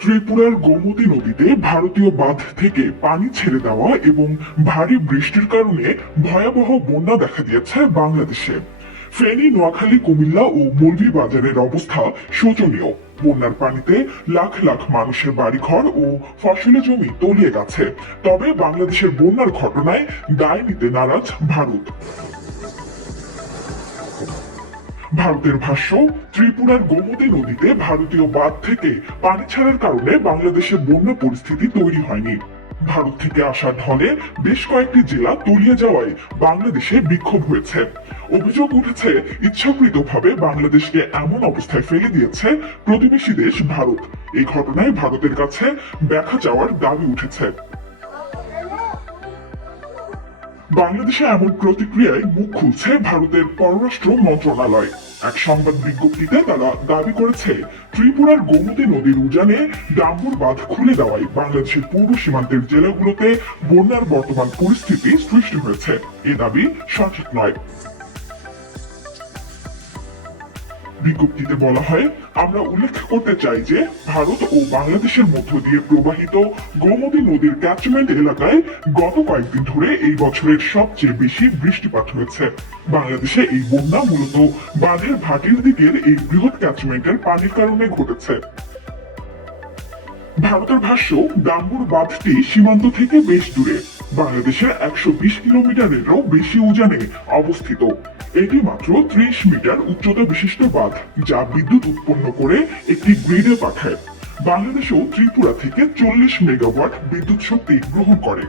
ত্রিপুরার গোমতী নদীতে ভারতীয় বাঁধ থেকে পানি ছেড়ে দেওয়া এবং ভারী বৃষ্টির কারণে ভয়াবহ বন্যা দেখা দিয়েছে বাংলাদেশে। ফেনী, নোয়াখালী, কুমিল্লা ও মৌলভীবাজারের অবস্থা শোচনীয়। বন্যার পানিতে লাখ লাখ মানুষের বাড়িঘর ও ফসলি জমি তলিয়ে গেছে। তবে বাংলাদেশের বন্যার ঘটনায় দায় নিতে নারাজ ভারত। ভারতের ভাষ্য, ত্রিপুরার গোমতী নদীতে ভারতীয় বাঁধ থেকে পানি ছাড়ার কারণে বাংলাদেশে বন্যা পরিস্থিতি তৈরি হয়নি। ভারত থেকে আসা ঢলে বেশ কয়েকটি জেলা তলিয়ে যাওয়ায় বাংলাদেশে বিক্ষোভ হয়েছে। অভিযোগ উঠেছে, ইচ্ছাকৃতভাবে বাংলাদেশকে এমন অবস্থায় ফেলে দিয়েছে প্রতিবেশী দেশ ভারত। এই ঘটনায় ভারতের কাছে ব্যাখ্যা চাওয়ার দাবি উঠেছে। বাংলাদেশে এমন প্রতিক্রিয়ায় মুখ খুলছে ভারতের পররাষ্ট্র মন্ত্রণালয়। এক সংবাদ বিজ্ঞপ্তিতে তারা দাবি করেছে, ত্রিপুরার গোমতী নদীর উজানে ডাম্বুর বাঁধ খুলে দেওয়ায় বাংলাদেশের পূর্ব সীমান্তের জেলাগুলোতে বন্যার বর্তমান পরিস্থিতি সৃষ্টি হয়েছে। এ দাবি সঠিক নয়। বিজ্ঞপ্তিতে বলা হয়, আমরা উল্লেখ করতে চাই যে ভারত ও বাংলাদেশের মধ্য দিয়ে প্রবাহিত গোমতী নদীর ক্যাচমেন্ট এলাকায় গত কয়েকদিন ধরে এই বছরের সবচেয়ে বেশি বৃষ্টিপাত হয়েছে। বাংলাদেশে এই বন্যা মূলত বাঁধের ভাটির দিকের এই বৃহৎ ক্যাচমেন্টের পানির কারণে ঘটেছে। ভারতের ভাষ্য, ডাম্বুর বাঁধটি সীমান্ত থেকে বেশ দূরে, বাংলাদেশের 120 কিলোমিটারেরও বেশি উজানে অবস্থিত। এটি মাত্র 30 মিটার উচ্চতা বিশিষ্ট বাঁধ, যা বিদ্যুৎ উৎপন্ন করে একটি গ্রিডে পাঠায়। বাংলাদেশও ত্রিপুরা থেকে 40 মেগাওয়াট বিদ্যুৎ শক্তি গ্রহণ করে।